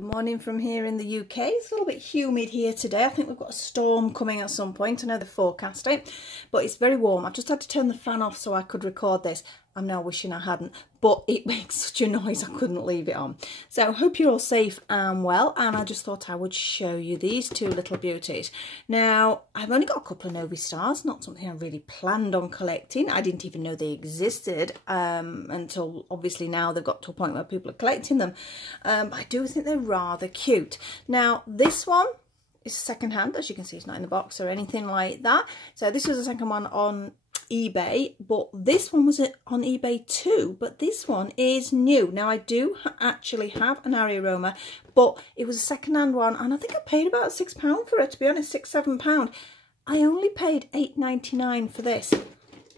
Good morning from here in the UK. It's a little bit humid here today. I think we've got a storm coming at some point. I know the forecast it, but it's very warm. I've just had to turn the fan off so I could record this. I'm now wishing I hadn't, but it makes such a noise I couldn't leave it on. So I hope you're all safe and well, and I just thought I would show you these two little beauties. Now, I've only got a couple of Novi Stars, not something I really planned on collecting. I didn't even know they existed until obviously now they've got to a point where people are collecting them. I do think they're rather cute. Now, this one is second hand, as you can see. It's not in the box or anything like that. So this was the second one on eBay, but this one was on eBay too, but this one is new. Now I do actually have an Aroma, but it was a second-hand one, and I think I paid about £6 for it, to be honest, £6–7. I only paid £8.99 for this,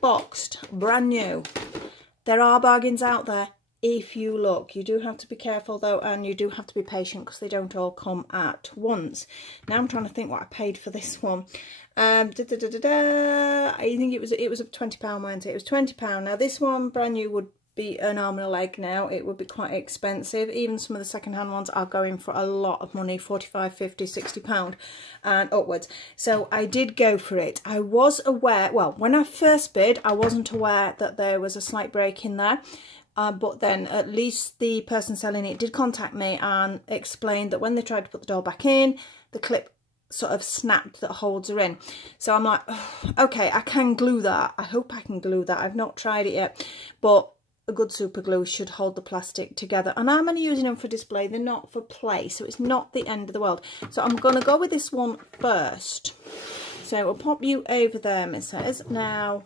boxed, brand new. There are bargains out there if you look. You do have to be careful though, and you do have to be patient because they don't all come at once. Now I'm trying to think what I paid for this one. I think it was £20, wasn't it? It was £20. Now this one brand new would be an arm and a leg. Now it would be quite expensive. Even some of the second-hand ones are going for a lot of money, £45, £50, £60 and upwards. So I did go for it. I was aware, well, when I first bid, I wasn't aware that there was a slight break in there. But then at least the person selling it did contact me and explained that when they tried to put the doll back in, the clip sort of snapped that holds her in. So I'm like, oh, okay, I can glue that. I hope I can glue that. I've not tried it yet, but a good super glue should hold the plastic together. And I'm only using them for display. They're not for play, so it's not the end of the world. So I'm going to go with this one first. So I'll pop you over there, it says. Now,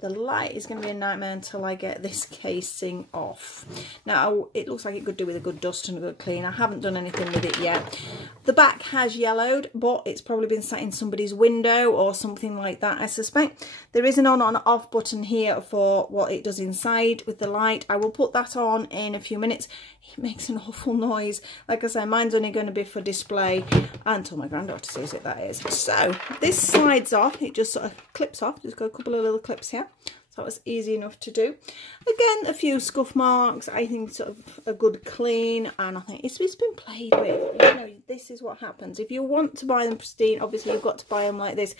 the light is going to be a nightmare until I get this casing off. Now, it looks like it could do with a good dust and a good clean. I haven't done anything with it yet. The back has yellowed, but it's probably been sat in somebody's window or something like that, I suspect. There is an on and off button here for what it does inside with the light. I will put that on in a few minutes. It makes an awful noise. Like I say, mine's only going to be for display until my granddaughter sees it, that is. So this slides off. It just sort of clips off. Just got a couple of little clips here. So it's easy enough to do. Again, a few scuff marks. I think sort of a good clean, and I think it's been played with. You know, this is what happens. If you want to buy them pristine, obviously you've got to buy them like this.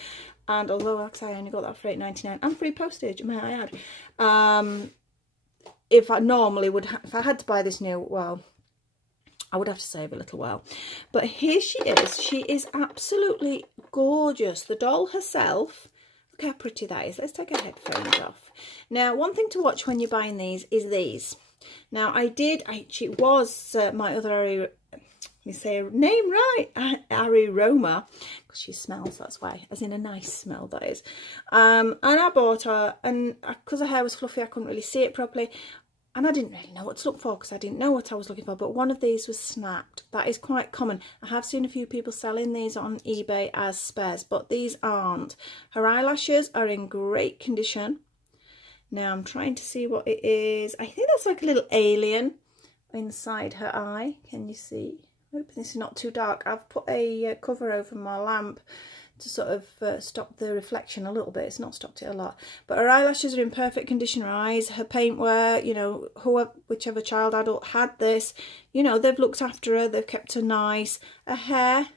And although, like I say, I only got that for £8.99 and free postage, may I add. If I normally would, if I had to buy this new, well, I would have to save a little while. But here she is. She is absolutely gorgeous. The doll herself. Look how pretty that is. Let's take our headphones off. Now, one thing to watch when you're buying these is these. Now, it was my other, let me say her name right, Aroma, because she smells, that's why, as in a nice smell, that is. And I bought her, and because her hair was fluffy, I couldn't really see it properly. And I didn't really know what to look for because I didn't know what I was looking for. But one of these was snapped. That is quite common. I have seen a few people selling these on eBay as spares, but these aren't. Her eyelashes are in great condition. Now I'm trying to see what it is. I think that's like a little alien inside her eye. Can you see? I hope this is not too dark. I've put a cover over my lamp to sort of stop the reflection a little bit. It's not stopped it a lot, but her eyelashes are in perfect condition. Her eyes, her paintwear, you know, whichever child adult had this, you know, they've looked after her, they've kept her nice. Her hair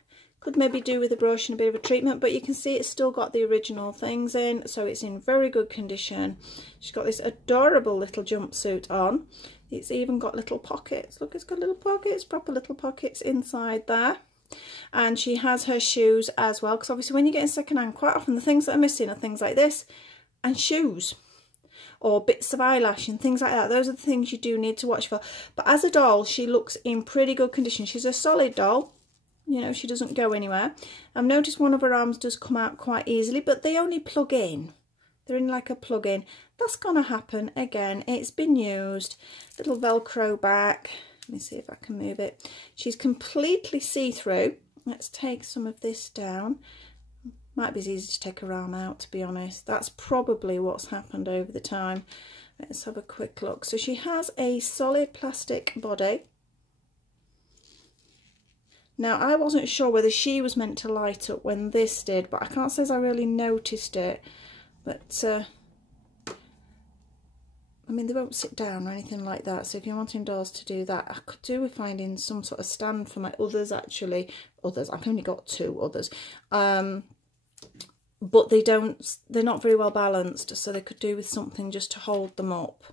could maybe do with a brush and a bit of a treatment, but you can see it's still got the original things in, so it's in very good condition. She's got this adorable little jumpsuit on. It's even got little pockets. Look, it's got little pockets, proper little pockets inside there. And she has her shoes as well, because obviously when you're getting second-hand, quite often the things that are missing are things like this and shoes or bits of eyelash and things like that. Those are the things you do need to watch for. But as a doll, she looks in pretty good condition. She's a solid doll, you know, she doesn't go anywhere. I've noticed one of her arms does come out quite easily, but they only plug in. They're in like a plug-in. That's going to happen again. It's been used. Little Velcro back. Let me see if I can move it. She's completely see-through. Let's take some of this down. Might be as easy to take her arm out, to be honest. That's probably what's happened over the time. Let's have a quick look. So she has a solid plastic body. Now, I wasn't sure whether she was meant to light up when this did, but I can't say as I really noticed it. But I mean, they won't sit down or anything like that. So if you're wanting dolls to do that, I could do with finding some sort of stand for my others, actually. Others, I've only got 2 others. But they're not very well balanced. So they could do with something just to hold them up.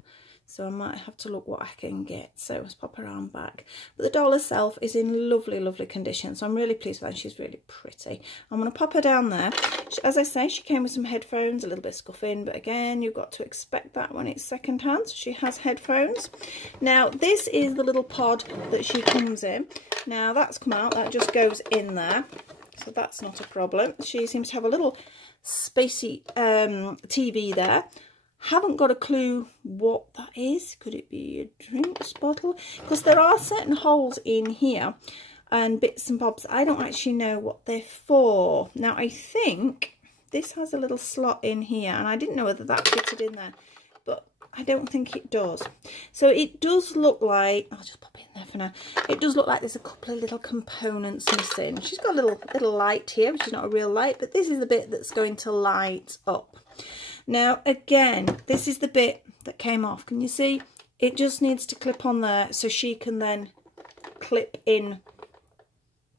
So I might have to look what I can get. So let's pop her arm back. But the doll herself is in lovely, lovely condition. So I'm really pleased with her. She's really pretty. I'm going to pop her down there. As I say, she came with some headphones, a little bit scuffing. But again, you've got to expect that when it's second hand. So she has headphones. Now, this is the little pod that she comes in. Now, that's come out. That just goes in there. So that's not a problem. She seems to have a little spacey TV there. Haven't got a clue what that is. Could it be a drinks bottle? Because there are certain holes in here and bits and bobs. I don't actually know what they're for. Now, I think this has a little slot in here, and I didn't know whether that fitted in there, but I don't think it does. So it does look like, I'll just pop it in there for now. It does look like there's a couple of little components missing. She's got a little light here, which is not a real light, but this is the bit that's going to light up. Now, again, this is the bit that came off. Can you see? It just needs to clip on there so she can then clip in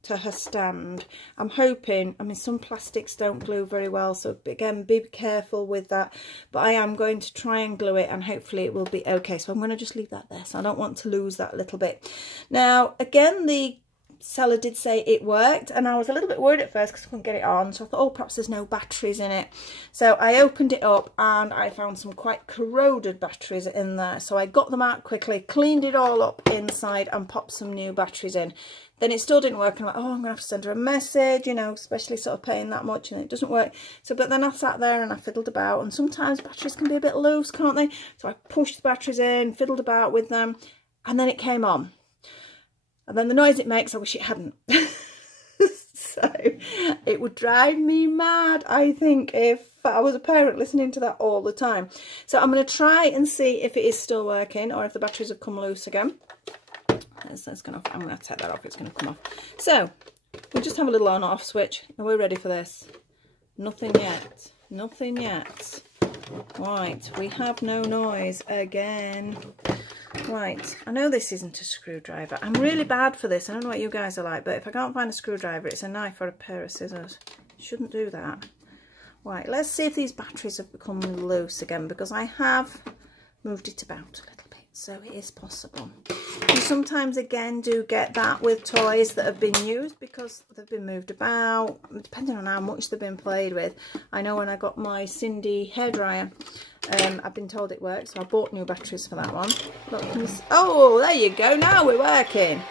to her stand. I'm hoping, I mean, some plastics don't glue very well, so again, be careful with that. But I am going to try and glue it, and hopefully it will be okay. So I'm going to just leave that there, so I don't want to lose that little bit. Now, again, the seller did say it worked, and I was a little bit worried at first because I couldn't get it on, so I thought, oh, perhaps there's no batteries in it. So I opened it up and I found some quite corroded batteries in there, so I got them out quickly, cleaned it all up inside and popped some new batteries in. Then it still didn't work, and I'm like, oh, I'm gonna have to send her a message, you know, especially sort of paying that much, and it doesn't work. So but then I sat there and I fiddled about, and sometimes batteries can be a bit loose, can't they? So I pushed the batteries in, fiddled about with them, and then it came on. And then the noise it makes, I wish it hadn't. So it would drive me mad, I think, if I was a parent listening to that all the time. So I'm going to try and see if it is still working, or if the batteries have come loose again. I'm going to take that off, it's going to come off. So we just have a little on off switch, and we're ready for this. Nothing yet. Nothing yet. Right, we have no noise again. Right, I know this isn't a screwdriver. I'm really bad for this. I don't know what you guys are like, but if I can't find a screwdriver, it's a knife or a pair of scissors. Shouldn't do that. Right, let's see if these batteries have become loose again, because I have moved it about a little bit, so it is possible. You sometimes, again, do get that with toys that have been used because they've been moved about, depending on how much they've been played with. I know when I got my Cindy hairdryer, I've been told it works, so I bought new batteries for that one. Look, oh, there you go, now we're working.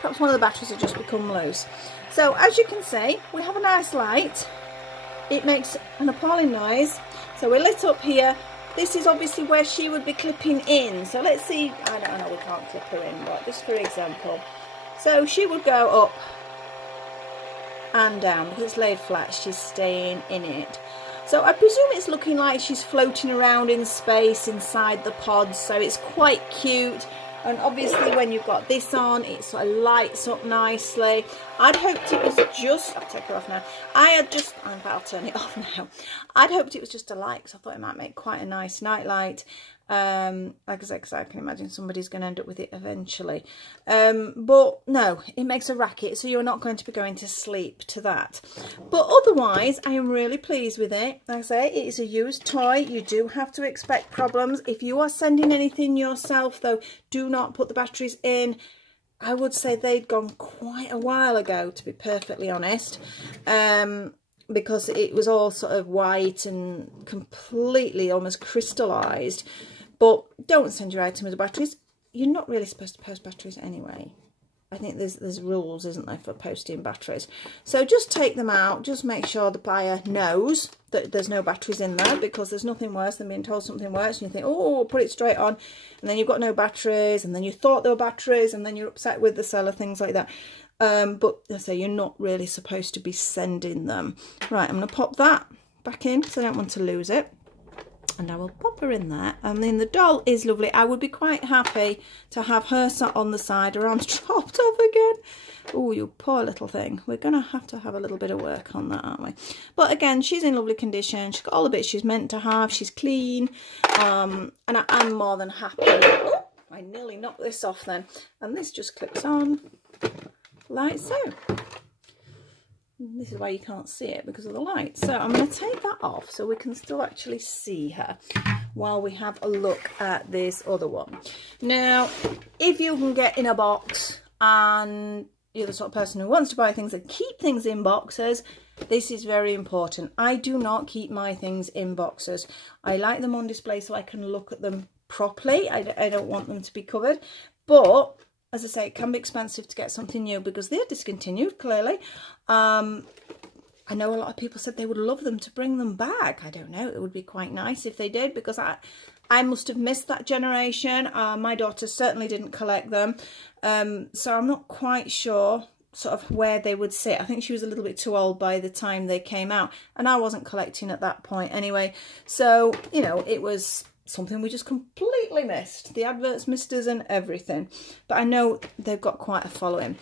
Perhaps one of the batteries have just become loose. So, as you can see, we have a nice light. It makes an appalling noise. So we're lit up here. This is obviously where she would be clipping in. So let's see, I don't know, we can't clip her in, but just for example. So she would go up and down, because it's laid flat, she's staying in it. So I presume it's looking like she's floating around in space inside the pod, so it's quite cute. And obviously when you've got this on, it sort of lights up nicely. I'd hoped it was just, I'll take her off now. I'll turn it off now. I'd hoped it was just a light, because I thought it might make quite a nice night light. Like I said, because I can imagine somebody's going to end up with it eventually. But no, it makes a racket, so you're not going to be going to sleep to that. But otherwise, I am really pleased with it. Like I say, it is a used toy. You do have to expect problems. If you are sending anything yourself, though, do not put the batteries in. I would say they'd gone quite a while ago, to be perfectly honest. Because it was all sort of white and completely almost crystallised. But don't send your item with the batteries. You're not really supposed to post batteries anyway. I think there's rules, isn't there, for posting batteries. So just take them out. Just make sure the buyer knows that there's no batteries in there, because there's nothing worse than being told something works and you think, oh, put it straight on, and then you've got no batteries, and then you thought there were batteries, and then you're upset with the seller, things like that. But I say you're not really supposed to be sending them. Right, I'm going to pop that back in because I don't want to lose it. and I will pop her in there. I mean, the doll is lovely. I would be quite happy to have her sat on the side, her arms dropped off again. Oh, you poor little thing. We're going to have a little bit of work on that, aren't we? But again, she's in lovely condition. She's got all the bits she's meant to have. She's clean. And I'm more than happy. Oh, I nearly knocked this off then. And this just clips on like so. This is why you can't see it, because of the light. So I'm going to take that off so we can still actually see her while we have a look at this other one. Now, if you can get in a box and you're the sort of person who wants to buy things and keep things in boxes, this is very important. I do not keep my things in boxes. I like them on display so I can look at them properly. I don't want them to be covered. But as I say, it can be expensive to get something new because they're discontinued, clearly. I know a lot of people said they would love them to bring them back. I don't know. It would be quite nice if they did, because I must have missed that generation. My daughter certainly didn't collect them. So I'm not quite sure sort of where they would sit. I think she was a little bit too old by the time they came out. And I wasn't collecting at that point anyway. So, you know, it was something we just completely missed. The adverts missed us and everything. But I know they've got quite a following.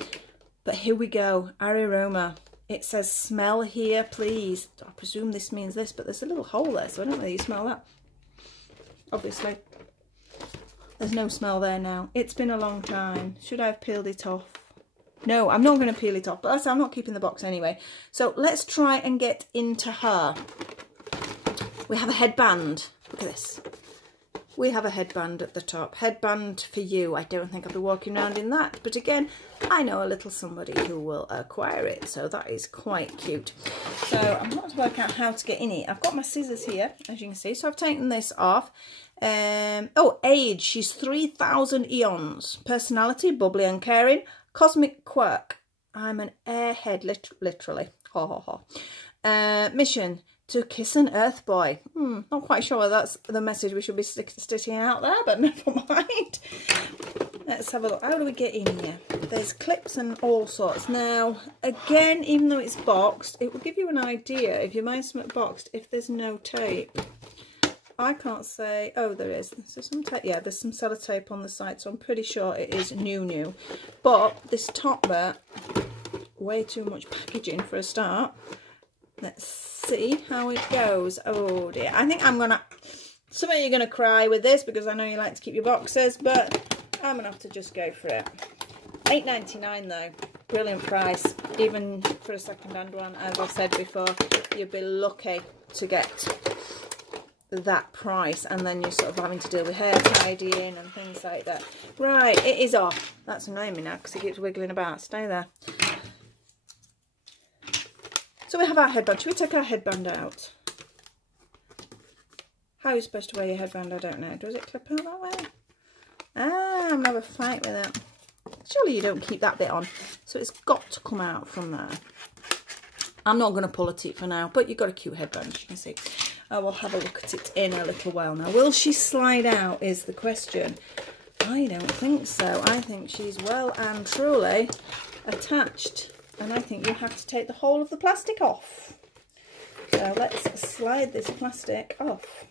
But here we go. Aroma. It says smell here, please. I presume this means this, but there's a little hole there, so I don't know whether you smell that. Obviously. There's no smell there now. It's been a long time. Should I have peeled it off? No, I'm not going to peel it off, but I'm not keeping the box anyway. So let's try and get into her. We have a headband. Look at this. We have a headband at the top. Headband for you. I don't think I'll be walking around in that. But again, I know a little somebody who will acquire it. So that is quite cute. So I'm not to work out how to get in it. I've got my scissors here, as you can see. So I've taken this off. Oh, age. She's 3,000 eons. Personality, bubbly and caring. Cosmic quirk. I'm an airhead, literally. Ha ha ha. Mission. To kiss an earth boy. Not quite sure whether that's the message we should be sticking out there, but never mind. Let's have a look. How do we get in here? There's clips and all sorts. Now, again, even though it's boxed, it will give you an idea, if you buy something boxed, if there's no tape. I can't say... Oh, there is. So some tape. Yeah, there's some sellotape on the side, so I'm pretty sure it is new. But this top bit, way too much packaging for a start. Let's see how it goes. Oh dear. I think I'm gonna... Some of you are gonna cry with this because I know you like to keep your boxes, but I'm gonna have to just go for it. $8.99 though. Brilliant price. Even for a second-hand one, as I said before, you'd be lucky to get that price, and then you're sort of having to deal with hair tidying and things like that. Right, it is off. That's annoying me now because it keeps wiggling about. Stay there. So we have our headband. Should we take our headband out? How are you supposed to wear your headband? I don't know. Does it clip out that way? Ah, I'm going to have a fight with it. Surely you don't keep that bit on. So it's got to come out from there. I'm not going to pull at it for now, but you've got a cute headband, as you can see. I will have a look at it in a little while now. Will she slide out is the question. I don't think so. I think she's well and truly attached. And I think you have to take the whole of the plastic off. So let's slide this plastic off.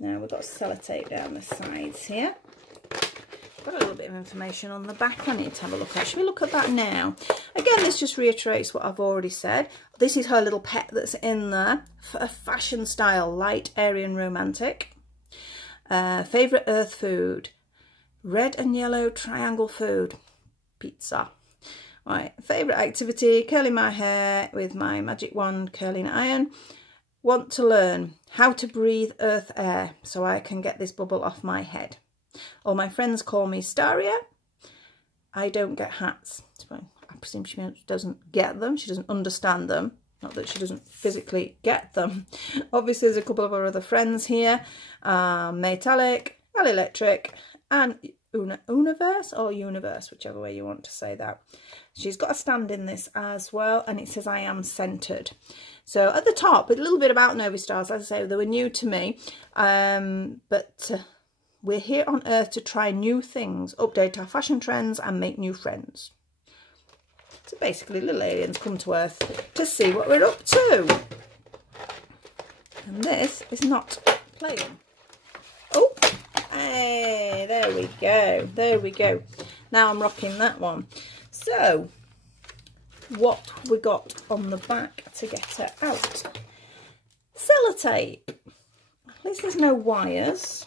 Now we've got sellotape down the sides here. Got a little bit of information on the back I need to have a look at. Should we look at that now? Again, this just reiterates what I've already said. This is her little pet that's in there. For a fashion style, light, airy and romantic. Favourite earth food. Red and yellow triangle food. Pizza. Right, favourite activity, curling my hair with my magic wand curling iron. Want to learn how to breathe earth air so I can get this bubble off my head. All my friends call me Staria. I don't get hats. I presume she doesn't get them. She doesn't understand them. Not that she doesn't physically get them. Obviously, there's a couple of our other friends here. Metallic, Electric, and Universe or Universe, whichever way you want to say that. She's got a stand in this as well, and it says I am centered. So at the top, a little bit about Novi Stars. As I say, they were new to me, but we're here on Earth to try new things, update our fashion trends and make new friends. So basically little aliens come to Earth to see what we're up to. And this is not playing. Oh, hey, there we go. There we go. Now I'm rocking that one. So, what we got on the back to get her out? Sellotape. At least there's no wires.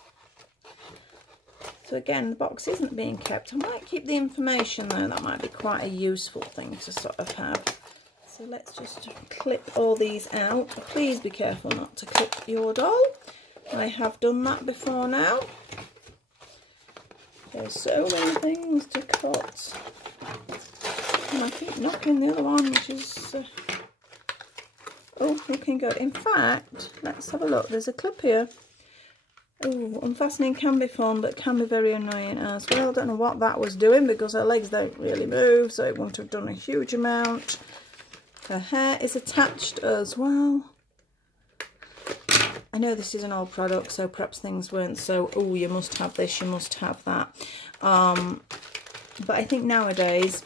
So again, the box isn't being kept. I might keep the information though. That might be quite a useful thing to sort of have. So let's just clip all these out. Please be careful not to clip your doll. I have done that before now. There's so many things to cut. And I keep knocking the other one, which is... oh, looking good. In fact, let's have a look. There's a clip here. Oh, unfastening can be fun, but can be very annoying as well. Don't know what that was doing because her legs don't really move, so it wouldn't have done a huge amount. Her hair is attached as well. I know this is an old product, so perhaps things weren't so, oh, you must have this, you must have that. But I think nowadays,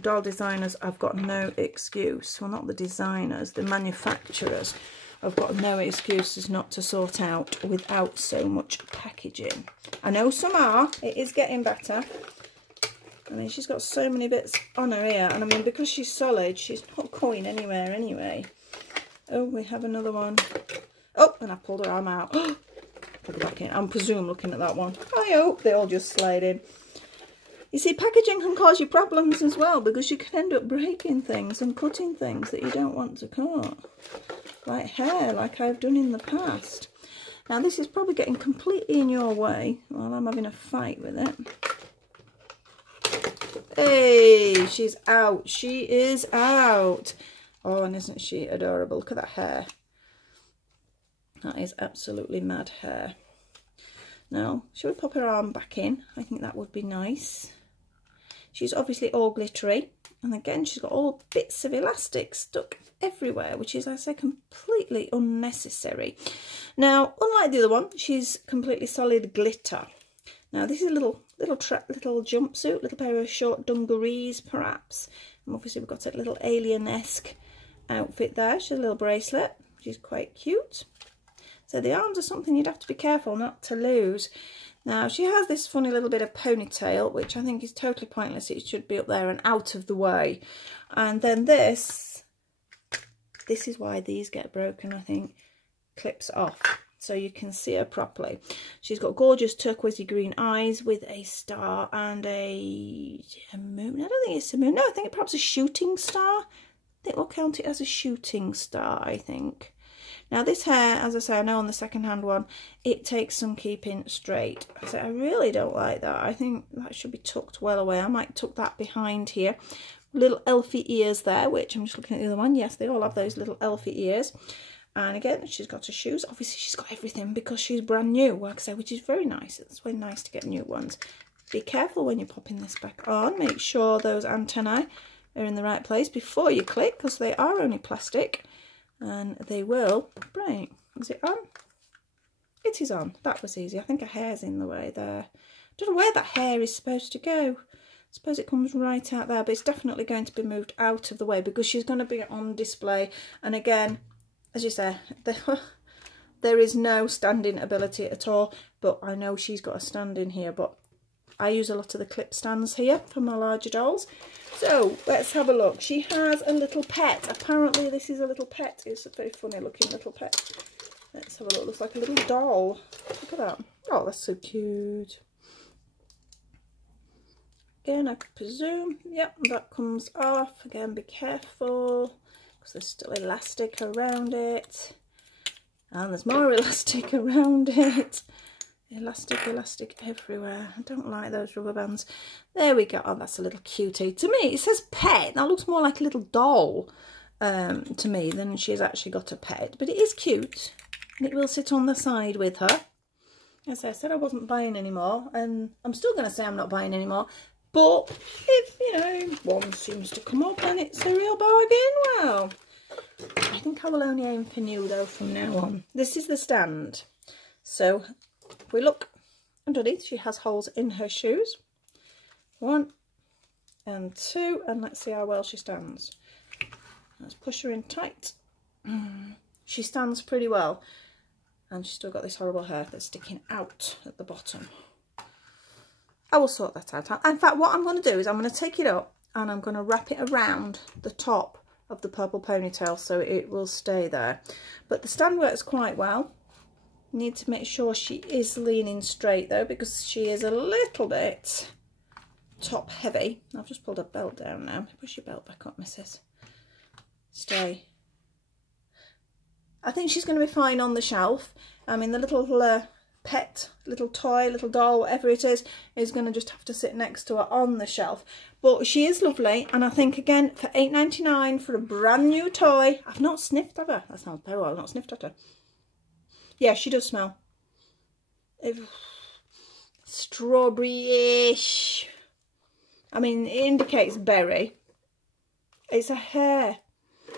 doll designers have got no excuse. Well, not the designers, the manufacturers have got no excuses not to sort out without so much packaging. I know some are. It is getting better. I mean, she's got so many bits on her ear. And I mean, because she's solid, she's not going anywhere anyway. Oh, we have another one. Oh, and I pulled her arm out. Put it back in. I'm presume looking at that one. I hope they all just slide in. You see, packaging can cause you problems as well because you can end up breaking things and cutting things that you don't want to cut. Like hair, like I've done in the past. Now, this is probably getting completely in your way while I'm having a fight with it. Hey, she's out. She is out. Oh, and isn't she adorable? Look at that hair. That is absolutely mad hair. Now, shall we pop her arm back in? I think that would be nice. She's obviously all glittery. And again, she's got all bits of elastic stuck everywhere, which is, I say, completely unnecessary. Now, unlike the other one, she's completely solid glitter. Now, this is a little jumpsuit, little pair of short dungarees, perhaps. And obviously, we've got a little alien-esque outfit there. She's a little bracelet, which is quite cute. So the arms are something you'd have to be careful not to lose. Now, she has this funny little bit of ponytail, which I think is totally pointless. It should be up there and out of the way. And then this is why these get broken, I think, clips off. So you can see her properly. She's got gorgeous turquoisey green eyes with a star and a moon. I don't think it's a moon. No, I think it's perhaps a shooting star. I think we'll count it as a shooting star, I think. Now this hair, as I say, I know on the second-hand one, it takes some keeping straight. So I really don't like that. I think that should be tucked well away. I might tuck that behind here. Little elfie ears there, which I'm just looking at the other one. Yes, they all have those little elfie ears. And again, she's got her shoes. Obviously, she's got everything because she's brand new, like I say, which is very nice. It's very nice to get new ones. Be careful when you're popping this back on. Make sure those antennae are in the right place before you click, because they are only plastic. And they will break. Is it on? It is on. That was easy. I think her hair's in the way there. I don't know where that hair is supposed to go. I suppose it comes right out there, but it's definitely going to be moved out of the way because she's going to be on display. And again, as you say, there is no standing ability at all, but I know she's got a stand in here, but I use a lot of the clip stands here for my larger dolls. So let's have a look. She has a little pet. Apparently this is a little pet. It's a very funny looking little pet. Let's have a look. Looks like a little doll. Look at that. Oh, that's so cute. Again, I could presume. Yep, that comes off. Again, be careful because there's still elastic around it. And there's more elastic around it. Elastic everywhere. I don't like those rubber bands. There we go. Oh, that's a little cutie. To me, it says pet. That looks more like a little doll to me than she's actually got a pet. But it is cute. And it will sit on the side with her. As I said, I wasn't buying anymore. And I'm still going to say I'm not buying anymore. But if, you know, one seems to come up and it's a real bargain, well, I think I will only aim for new, though, from now on. This is the stand. So if we look underneath, she has holes in her shoes. 1 and 2, and let's see how well she stands. Let's push her in tight. She stands pretty well. and she's still got this horrible hair that's sticking out at the bottom. I will sort that out. In fact, what I'm going to do is I'm going to take it up and I'm going to wrap it around the top of the purple ponytail so it will stay there. But the stand works quite well. Need to make sure she is leaning straight though, because she is a little bit top heavy. I've just pulled her belt down now. Push your belt back up, missus. Stay. I think she's going to be fine on the shelf. I mean, the little pet, little toy, little doll, whatever it is going to just have to sit next to her on the shelf. But she is lovely, and I think, again, for $8.99 for a brand new toy. I've not sniffed at her. That sounds very well. I've not sniffed at her. Yeah, she does smell. Strawberry-ish. I mean, it indicates berry. It's a hair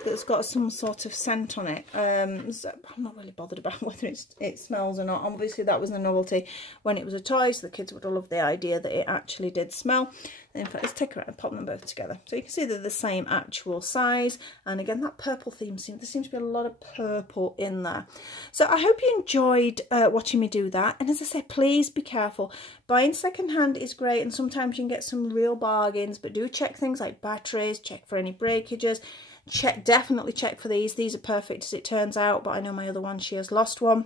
that's got some sort of scent on it. So I'm not really bothered about whether it smells or not. Obviously that was the novelty when it was a toy, so the kids would have loved the idea that it actually did smell. In fact, let's take her out and pop them both together. So you can see they're the same actual size, and again that purple theme, there seems to be a lot of purple in there. So I hope you enjoyed watching me do that, and as I said, please be careful. Buying secondhand is great, and sometimes you can get some real bargains, but do check things like batteries, check for any breakages. Definitely check for these. These are perfect as it turns out, but I know my other one, she has lost one.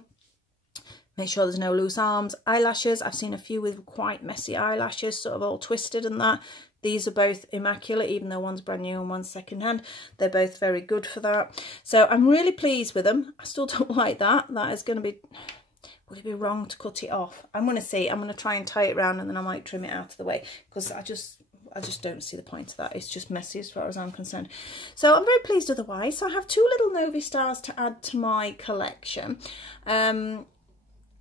Make sure there's no loose arms. Eyelashes, I've seen a few with quite messy eyelashes, sort of all twisted and that. These are both immaculate, even though one's brand new and one's second hand. They're both very good for that. So I'm really pleased with them. I still don't like that. That is going to be... Would it be wrong to cut it off? I'm going to see. I'm going to try and tie it round, and then I might trim it out of the way, because I just don't see the point of that. It's just messy as far as I'm concerned. So I'm very pleased otherwise. So I have 2 little Novi Stars to add to my collection. I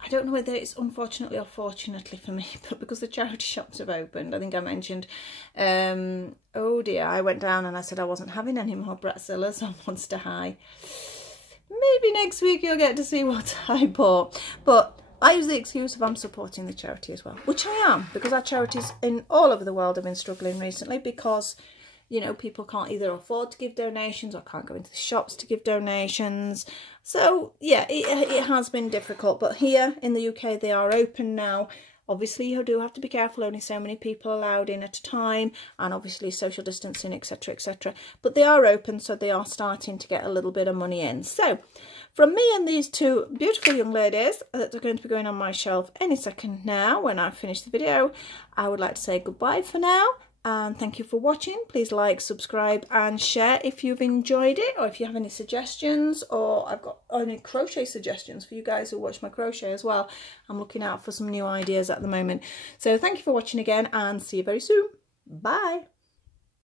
don't know whether it's unfortunately or fortunately for me, but because the charity shops have opened, I think I mentioned, oh dear, I went down and I said I wasn't having any more Bratzillas on Monster High. Maybe next week you'll get to see what I bought. But I use the excuse of I'm supporting the charity as well, which I am, because our charities in all over the world have been struggling recently because, you know, people can't either afford to give donations or can't go into the shops to give donations. So, yeah, it has been difficult. But here in the UK, they are open now. Obviously, you do have to be careful, only so many people allowed in at a time, and obviously social distancing, etc, etc. But they are open, so they are starting to get a little bit of money in. So, from me and these 2 beautiful young ladies that are going to be going on my shelf any second now when I finish the video, I would like to say goodbye for now. And thank you for watching. Please like, subscribe and share if you've enjoyed it, or if you have any suggestions, or I've got any crochet suggestions for you guys who watch my crochet as well. I'm looking out for some new ideas at the moment. So thank you for watching again, and see you very soon. Bye.